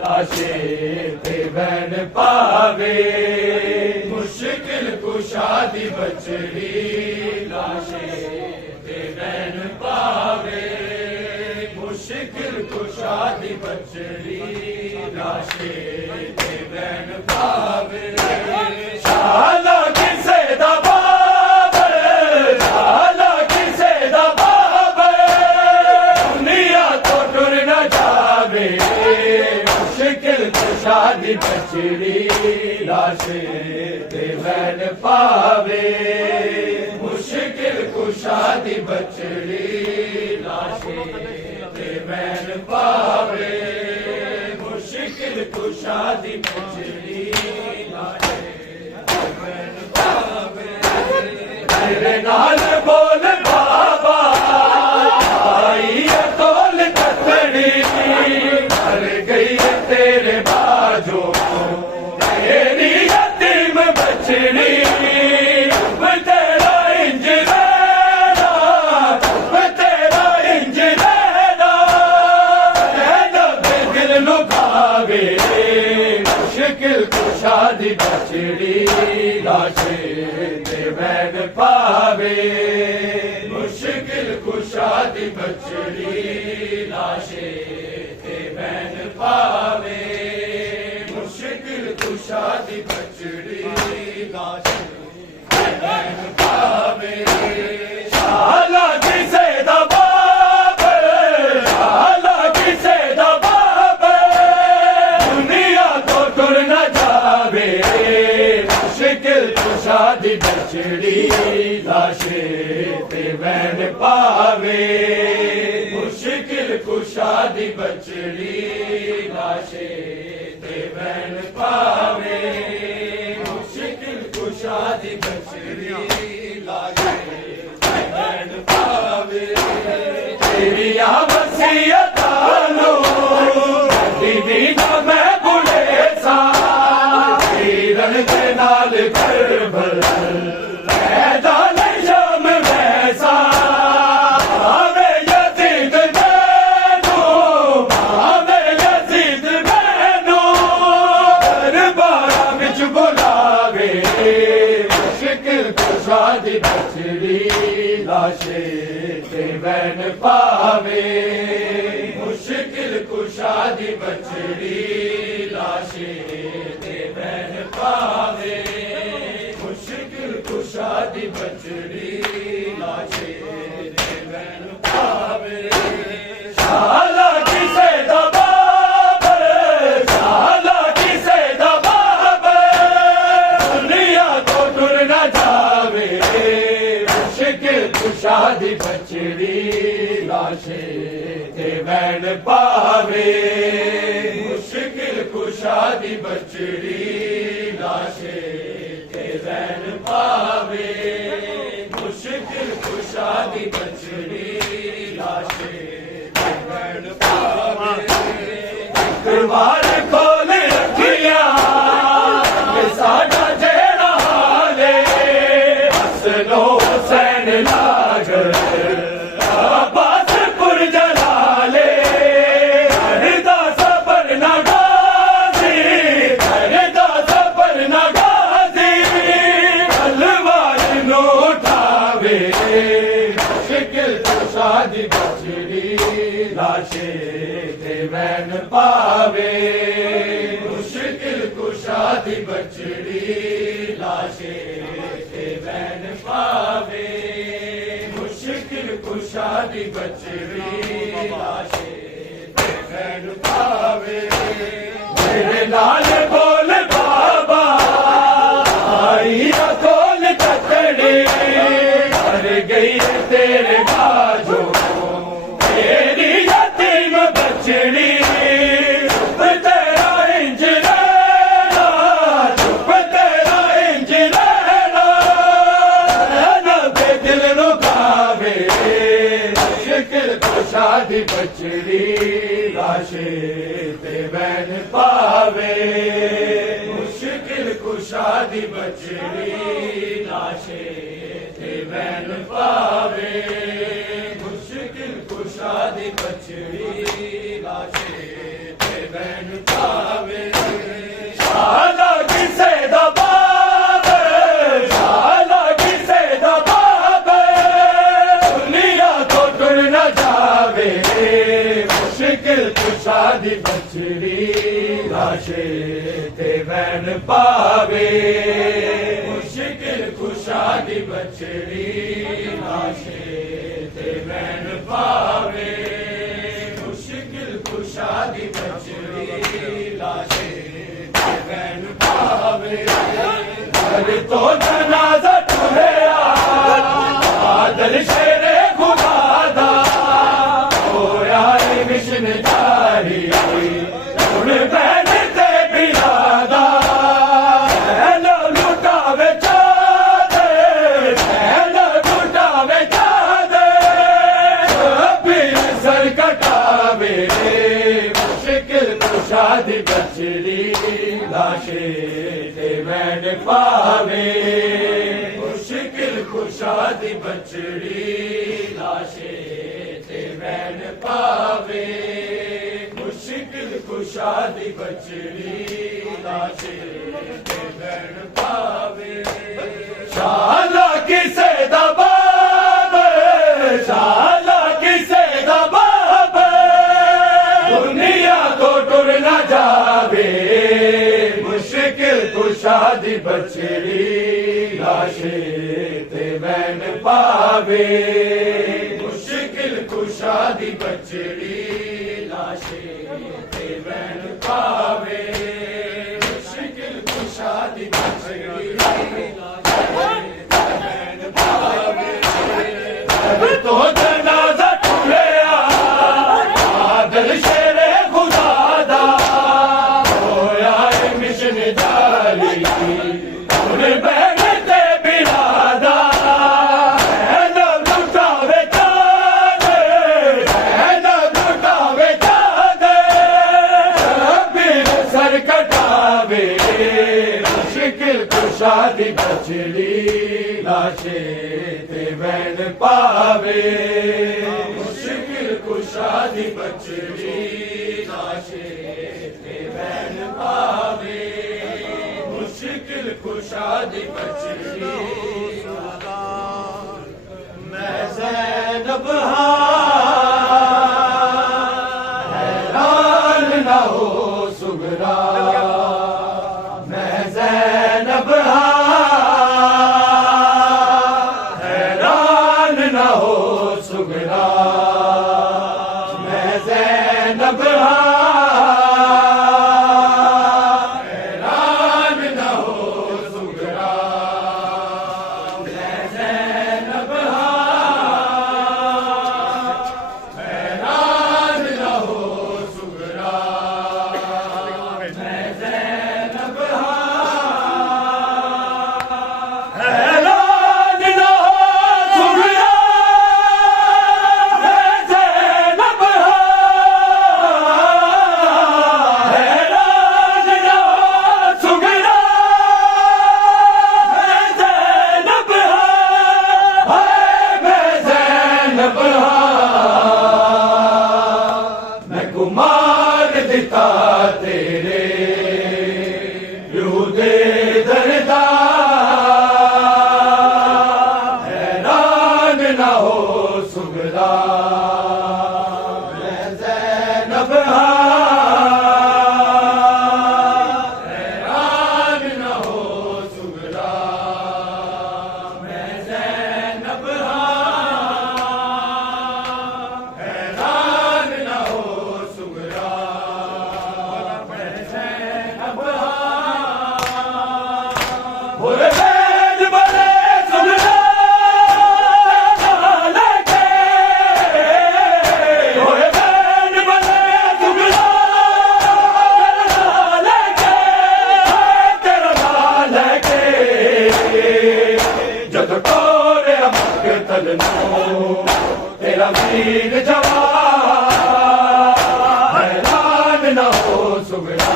लाशे ते बहन पावे मुश्किल कुशादी बचड़ी लाशे ते बहन पावे मुश्किल कुशादी बचड़ी लाशे ते बहन पावे शाला किसे दा बाबर शाला किसे दा बाबर दुनिया तो टुर न जावे मुश्किल कुशादी बचड़ी लाशे ते बहन पावे मुश्किल कुशादी बचड़ी लाशे ते बहन पावे मुश्किल कुशादी बचड़ी लाशे ते बहन पावे तेरे नाल बोल बाबा आई तोल कतड़ी मर गई तेरे बाजो तेरी यतीम बचड़ी अब तेरा इंज रहना अब तेरा इंज रहना दिल लुकावे मुश्किल कुशादी बचड़ी लाशे ते बहन पावे मुश्किल कुशादी बचड़ी लाशे ते बहन पावे मुश्किल कुशादी बचड़ी लाशे ते बहन पावे शाला किसे दा बाबर शाला किसे दा बाबर दुनिया तो टुर न जावे मुश्किल कुशादी बचड़ी लाशे ते बहन पावे मुश्किल कुशादी बचड़ी लाशे ते बहन पावे मुश्किल कुशादी बचड़ी लाशे ते बहन पावे तेरी वसीयत लो दीदी ना मैं बुले सा रण के नाल करबल मैदान शाम वैसा आवे यजीद मैनू आवे यजीद मैनू दरबारा विच बुलावे मुश्किल कुशादी बचड़ी लाशे ते बहन पावे मुश्किल कुशादी बचड़ी लाशे ते बहन पावे मुश्किल कुशादी बचड़ी लाशे ते बहन पावे शाला किसे दा बाबर शाला किसे दा बाबर दुनिया तो टुर न जावे मुश्किल कुशादी बचड़ी लाशे ते बहन पावे मुश्किल कुशादी बचड़ी लाशे ते बहन पावे मुश्किल कुशादी बचड़ी लाशे ते बहन पावे दरबार खोल रखिया साडा जेड़ा हाले हसनो हुसैन लागर अब्बासपुर जलाले करदा सबर न गाजी करदा सबर न गाजी तलवार नो उठावे मुश्किल कुशादी बचड़ी लाशे ते बहन पावे मुश्किल कुशादी बचड़ी लाशे ते बहन पावे मुश्किल कुशादी बचड़ी लाशे ते बहन पावे मेरे लाल बोल बाबा आई तोल कतड़ी मर गई तेरे बाजो तेरी यतीम बचड़ी चुप तेरा इंज रहना चुप तेरा इंज रहना दिल रुकावे मुश्किल कुशादी बचड़ी लाशे ते बहन पावे मुश्किल कुशादी बचड़ी लाशे ते बैन पावे मुश्किल कुशादी बचड़ी लाशे ते बैन पावे शाला किसे दबावे शाला किसे दबावे दुनिया तो टुर न जावे मुश्किल कुशादी बचड़ी लाशे ते बैन पावे मुश्किल कुशादी बचड़ी लाशे ते बैन पावे मुश्किल कुशादी बचड़ी लाशे ते बैन पावे घर तो जनाजा टुरिया बादल शेरे खुदा होया मिशन जारी हुण बैन ते बिरादा हैलो लुटावे चादे हैलो लुटावे चादे पीर सर कटावे मुश्किल कुशादी बचड़ी लाशे ते बैन पावे मुश्किल कुशादी बचड़ी लाशे ते बैन पावे मुश्किल कुशादी बचड़ी लाशे ते बैन पावे शाला किसे दबावे शाला किसे दबावे दुनिया तो टुर न जावे मुश्किल कुशादी बचड़ी लाशे ते बैन पावे मुश्किल कुशादी बचड़ी लाशे ते बैन पावे मुश्किल कुशादी बचड़ी लाशे ते बैन पावे तो जनाजा टुरिया बादल शेरे खुदा होया मिशन जारी हुण बैन ते बिरादा हैलो लुटावे चादे हैलो लुटावे चादे पीर सर कटावे मुश्किल कुशादी बचड़ी लाशे ते बैन पावे मुश्किल कुशादी बचड़ी लाशे ते बैन पावे मुश्किल कुशादी बचड़ी मैं ज़ैनब हैरान न हो सुगरा मैं ज़ैनब हैरान न हो सुगरा मैं ज़ैनब हैरान न हो सुगरा मैं ज़ैनब हैरान न हो सुगरा मैं ज़ैनब हैरान न हो सुगरा मैं ज़ैनब हैरान न हो सुगरा मैं ज़ैनब मैं ज़ैनब मैं कुमार दिता तेरे यूदे दरदा हैरान न हो सुगरा मैं ज़ैनब हैरान न हो सुगरा मैं ज़ैनब हैरान न हो सुगरा मैं ज़ैनब होए बैन बड़े सुगरा लेके होए बैन बड़े सुगरा लेके तेरा नाल लेके जद टोरे मग तलनो तेरा वीर जवान हैरान न हो सुगरा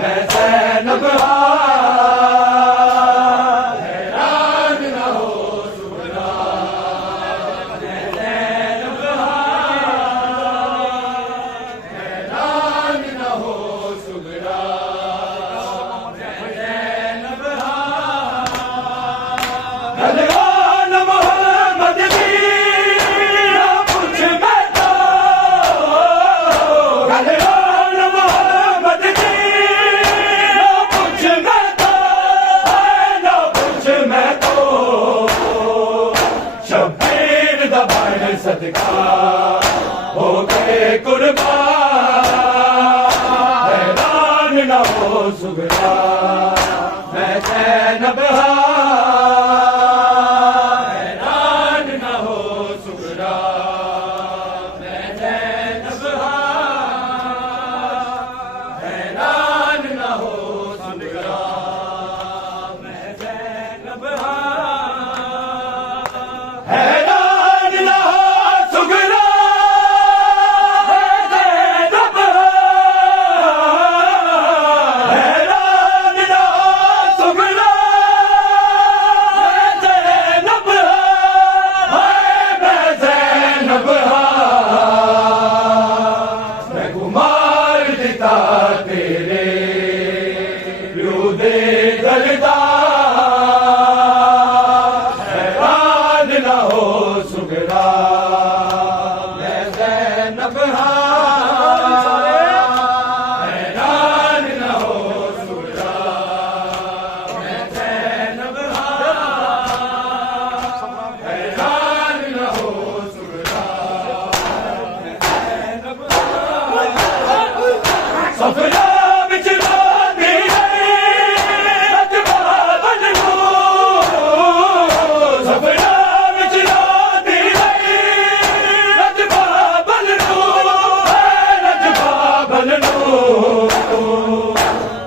मैं ज़ैनब का हो गए कुर्बान, हैरान न हो सुगरा मैं ज़ैनब हैरान न हो सुगरा मैं ज़ैनब हैरान न हो सुगरा मैं ज़ैनब हैरान न हो सुगरा मैं ज़ैनब हैरान न हो सुगरा मैं ज़ैनब मैं ज़ैनब मैं कुमार दिता तेरे दे दलदा हैरान न हो सुगरा मैं ज़ैनब हैरान न हो सुगरा मैं ज़ैनब हैरान न हो सुगरा मैं ज़ैनब सफरा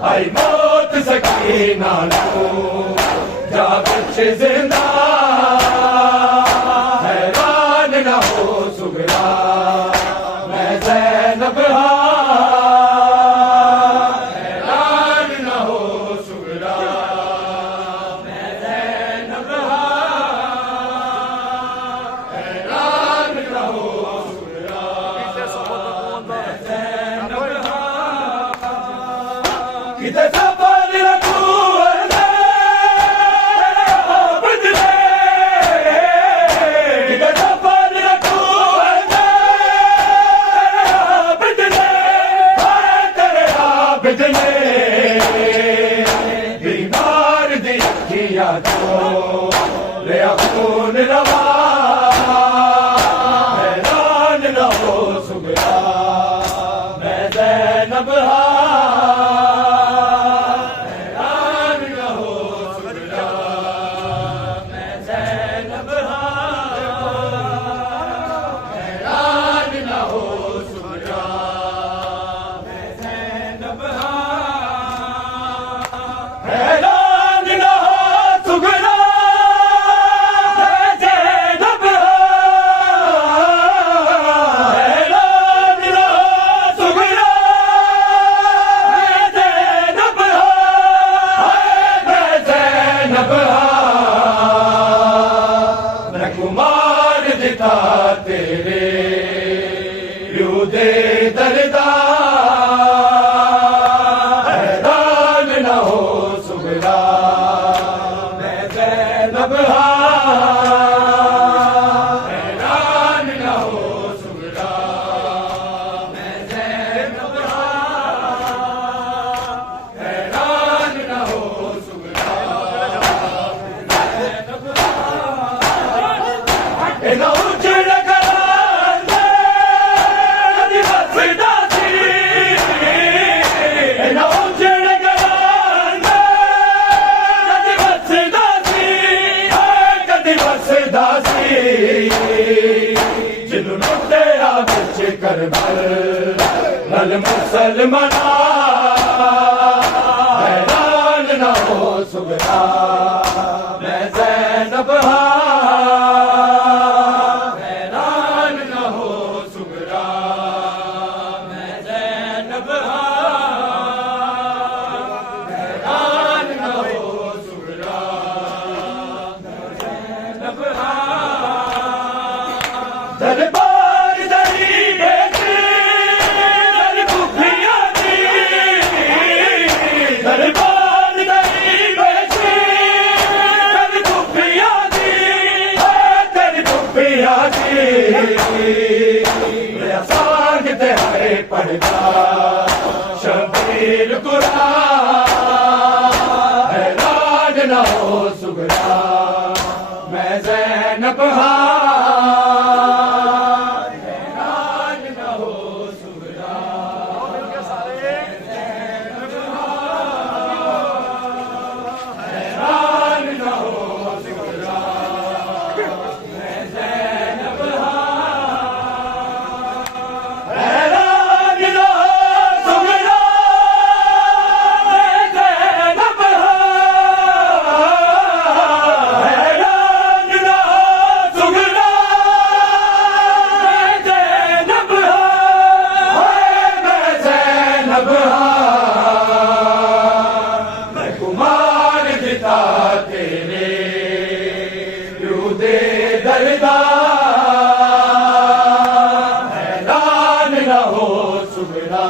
आई मौत सकीना लो जा बच्चे जिंदा हैरान न हो सुगरा मैं ज़ैनब हैरान न हो सुगरा मैं ज़ैनब हैरान न हो सुगरा मैं ज़ैनब किधर सफर रखूं बदले किधर सफर रखूं बदले तेरा बदले बीमार दी अखियां तो ले खून रवा हैरान न हो सुगरा मैं ज़ैनब हैरान न हो सुगरा मैं ज़ैनब हैरान न हो सुगरा मैं ज़ैनब मैं ज़ैनब मैं कुमार दिता तेरे दे दलदा हैरान न हो सुगरा मैं ज़ैनब हैरान न हो सुगरा मैं ज़ैनब हैरान न हो सुगरा जिन्हों लुटेरा बिच करबल नल मुसलमाना हैरान न हो सुगरा मैं ज़ैनब हैरान न हो सुगरा मैं ज़ैनब हैरान न हो सुगरा मैं ज़ैनब दरबार दरी बेटे दर कुफिया दी दरबार दरी बेटे दर कुफिया दी मेरा सांग ते हरे पढ़दा शबीर कुरान हैरान न हो सुगरा मैं ज़ैनब करदा हैरान न हो सुगरा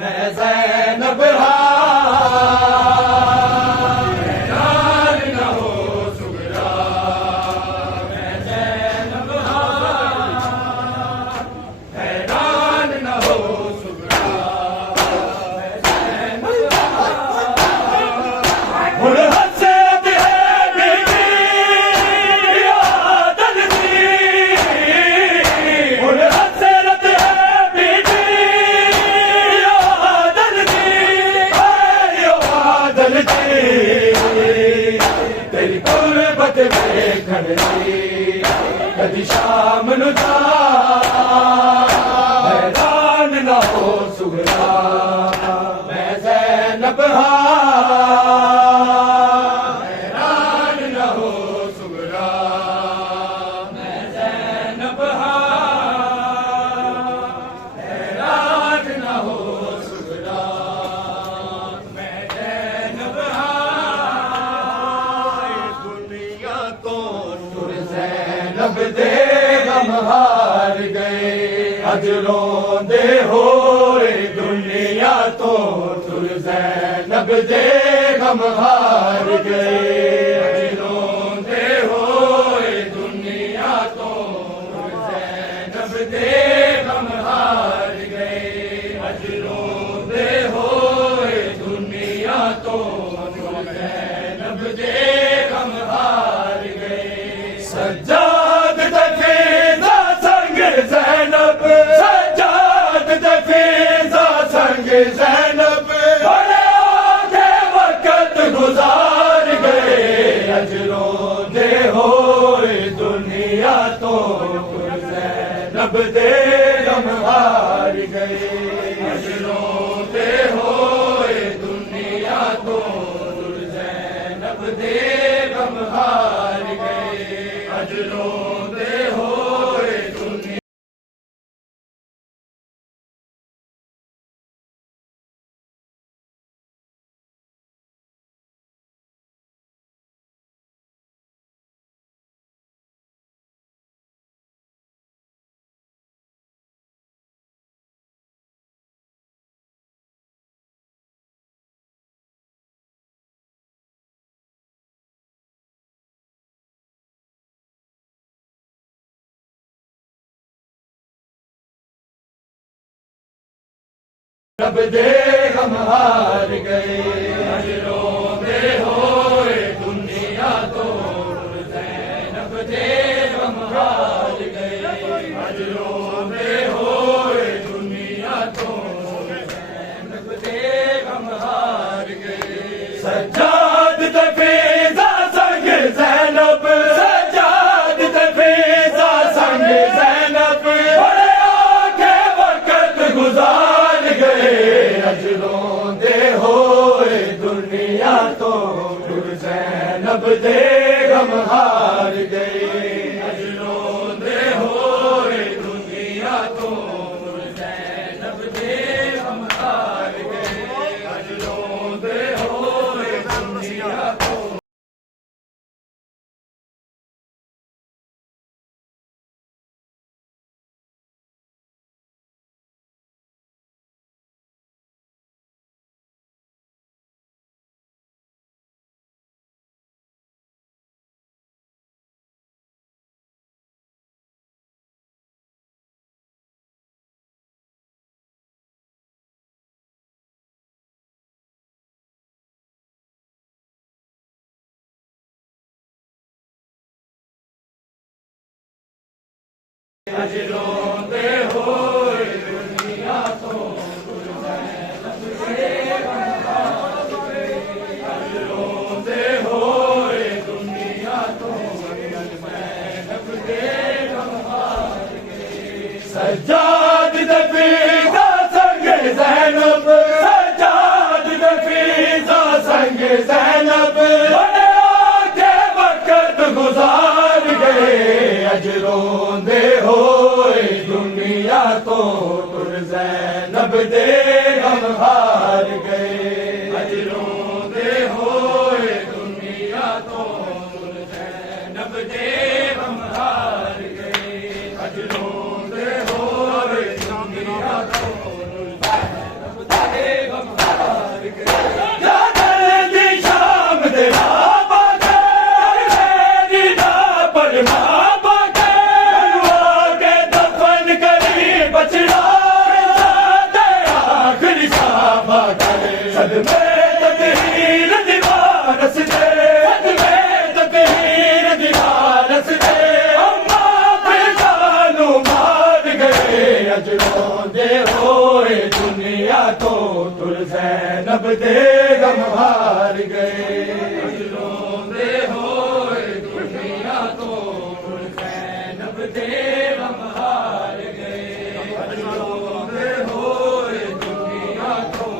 मैं ज़ैनब हैरान न हो सुगरा मैं ज़ैनब हैरान न हो सुगरा मैं ज़ैनब हुण हसरत है बीबी आदल दी हुण हसरत है बीबी आदल दी आदल दी तेरी गुरबत वेखण दी कदी शाम नूं हैरान न हो सुगरा मैं ज़ैनब हैरान न हो सुगरा मैं ज़ैनब हैरान न हो सुगरा मैं ज़ैनब दुनिया तो तुर ज़ैनब दे गम हार गए अज रोंदे होए दुनिया तो तुर ज़ैनब दे गम हार गए अज रोंदे होए दुनिया तो तुर ज़ैनब दे गम हार गए अज रोंदे होए दुनिया तो तुर ज़ैनब दे गम हार गए सज्जाद दफेज़ा संग ज़ैनब सज्जाद दफेज़ा संग ज़ैनब बड़े औखे वक़्त गुज़ार गए अज रोंदे होए दुनिया तो तुर ज़ैनब दे गम हार गए अज रोंदे होए दुनिया तो तुर ज़ैनब दे गम हार गए अज रोंदे होए दुनिया रब दे गम हार गए अज रोंदे होए दुनिया तो तुर ज़ैनब दे गम हार गए अज रोंदे होए दुनिया तो तुर ज़ैनब दे गम हार गए सज्जाद दफेज़ा संग ज़ैनब सज्जाद दफेज़ा संग ज़ैनब बड़े औखे वक़्त गुज़ार गए अज रोंदे होए दुनिया तो तुर ज़ैनब दे गम हार गए अज रोंदे होए दुनिया तो तुर ज़ैनब दे गम हार गए अज रोंदे होए दुनिया तो अज रोंदे होए दुनिया तो तुर ज़ैनब दे गम हार गए अज रोंदे होए दुनिया तो तुर ज़ैनब दे गम हार गए सज्जाद दफेज़ा संग ज़ैनब सज्जाद दफेज़ा संग ज़ैनब बड़े औखे वक़्त गुज़ार गए अज रोंदे होए दुनिया तो तुर ज़ैनब दे गम हार गए अज रोंदे होए दुनिया तो तुर ज़ैनब दे ਦੇ ਗਮ ਹਾਰ ਗਏ ਰੋਂਦੇ ਹੋਏ ਦੁਨੀਆ ਤੋਂ ਜ਼ੈਨਬ ਦੇ ਗਮ ਹਾਰ ਗਏ ਰੋਂਦੇ ਹੋਏ ਦੁਨੀਆ ਤੋਂ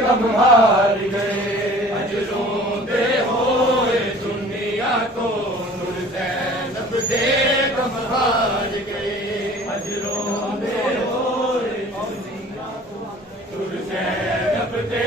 ਗਮ ਹਾਰ ਗਏ ਅੱਜ ਰੋਂਦੇ ਹੋਏ ਦੁਨੀਆ ਤੋਂ ਨੂਰ ਜ਼ੈਨਬ ਦੇ ਗਮ ਹਾਰ ਗਏ ਅੱਜ ਰੋਂਦੇ ਹੋਏ ਦੁਨੀਆ ਤੋਂ ਨੂਰ ਜ਼ੈਨਬ ਦੇ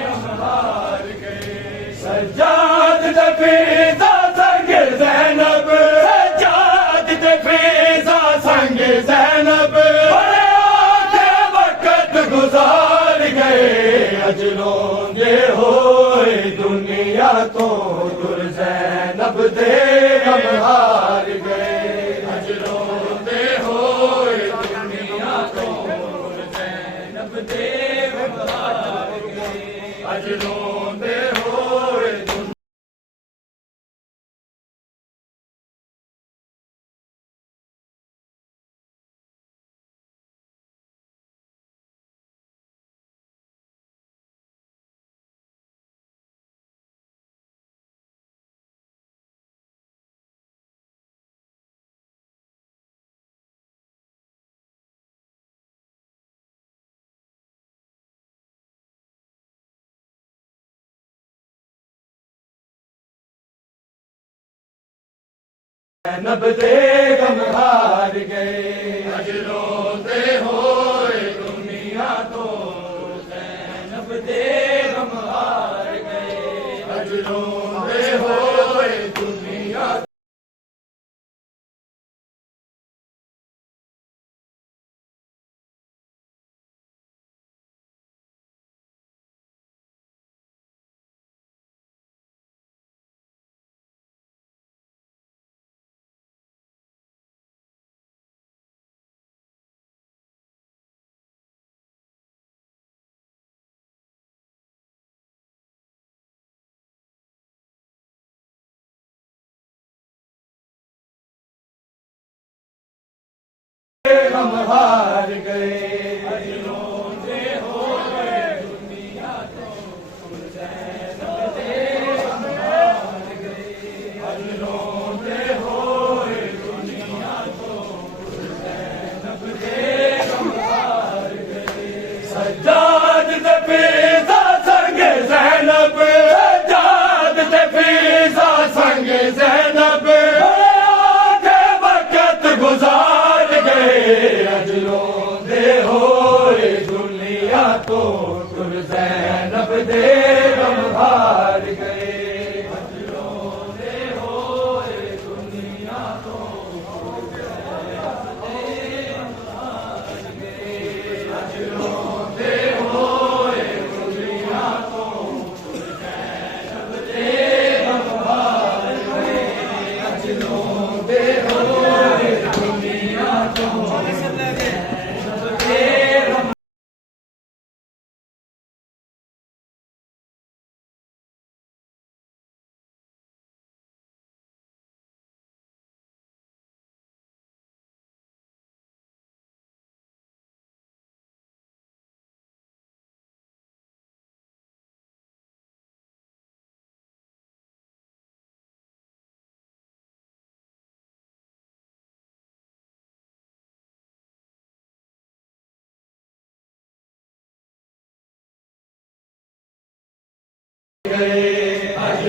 ਗਮ ਹਾਰ ਗਏ ਸਜਾਦ ਦੇ ਫੀਜ਼ਾ ਸੰਗ ਜ਼ੈਨਬ ਸਜਾਦ ਦੇ ਫੀਜ਼ਾ ਸੰਗ ਜ਼ੈਨਬ ਬੜੇ ਔਖੇ ਵਕਤ ਗੁਜ਼ਾਰ ਗਏ ਅੱਜ ਰੋਂਦੇ ਹੋਏ ਦੁਨੀਆ ਤੋਂ ਦੁਰ ਜ਼ੈਨਬ ਦੇ ਗਮ ਹਾਰ ਗਏ ਅੱਜ ਰੋਂਦੇ ਹੋਏ ਦੁਨੀਆ ਤੋਂ ਦੁਰ ਜ਼ੈਨਬ ਦੇ ਗਮ ਹਾਰ ਗਏ ਅੱਜ ਰੋਂਦੇ ਹੋਏ ਜ਼ੈਨਬ ਦੇ ਗਮ ਹਾਰ ਗਏ ਅੱਜ ਰੋਂਦੇ ਹੋਏ ਦੁਨੀਆ ਤੋਂ ਜ਼ੈਨਬ ਦੇ ਗਮ ਹਾਰ ਗਏ ਅੱਜ ਰੋਂਦੇ ਹੋਏ ਦੁਨੀਆ ਗਮ ਹਾਰ ਗਏ ਅੱਜ ਰੋਂਦੇ ਹੋਏ ਦੁਨੀਆ ਤੋਂ ਜ਼ੈਨਬ ਦੇ ਗਮ ਹਾਰ ਗਏ ਅੱਜ ਰੋਂਦੇ ਹੋਏ ਦੁਨੀਆ ਤੋਂ ਜ਼ੈਨਬ ਦੇ ਗਮ ਹਾਰ ਗਏ ਸਜਾਦ ਦੇ ਫੀਜ਼ਾ ਸੰਗ ਜ਼ੈਨਬ ਸਜਾਦ ਦੇ ਫੀਜ਼ਾ ਸੰਗ ਜ਼ੈਨਬ ਬੜੇ ਔਖੇ ਵਕਤ ਗੁਜ਼ਾਰ ਅੱਜ ਰੋਂਦੇ ਹੋਏ ਦੁਨੀਆ ਤੋਂ ਦੁਰ ਜ਼ੈਨਬ ਦੇ ਗਮ ਹਾਰ ਗਏ ਅੱਜ ਰੋਂਦੇ ਹੋਏ ਦੁਨੀਆ ਤੋਂ ਜ਼ੈਨਬ ਦੇ ਗਮ ਹਾਰ ਗਏ ਅੱਜ ਰੋਂਦੇ ਹੋਏ ਦੁਨੀਆ ਤੋਂ ਜ਼ੈਨਬ ਦੇ ਗਮ ਹਾਰ ਗਏ ਅੱਜ ਰੋਂਦੇ ਹੋਏ ਦੁਨੀਆ ਤੋਂ ਗਏ ਅੱਜ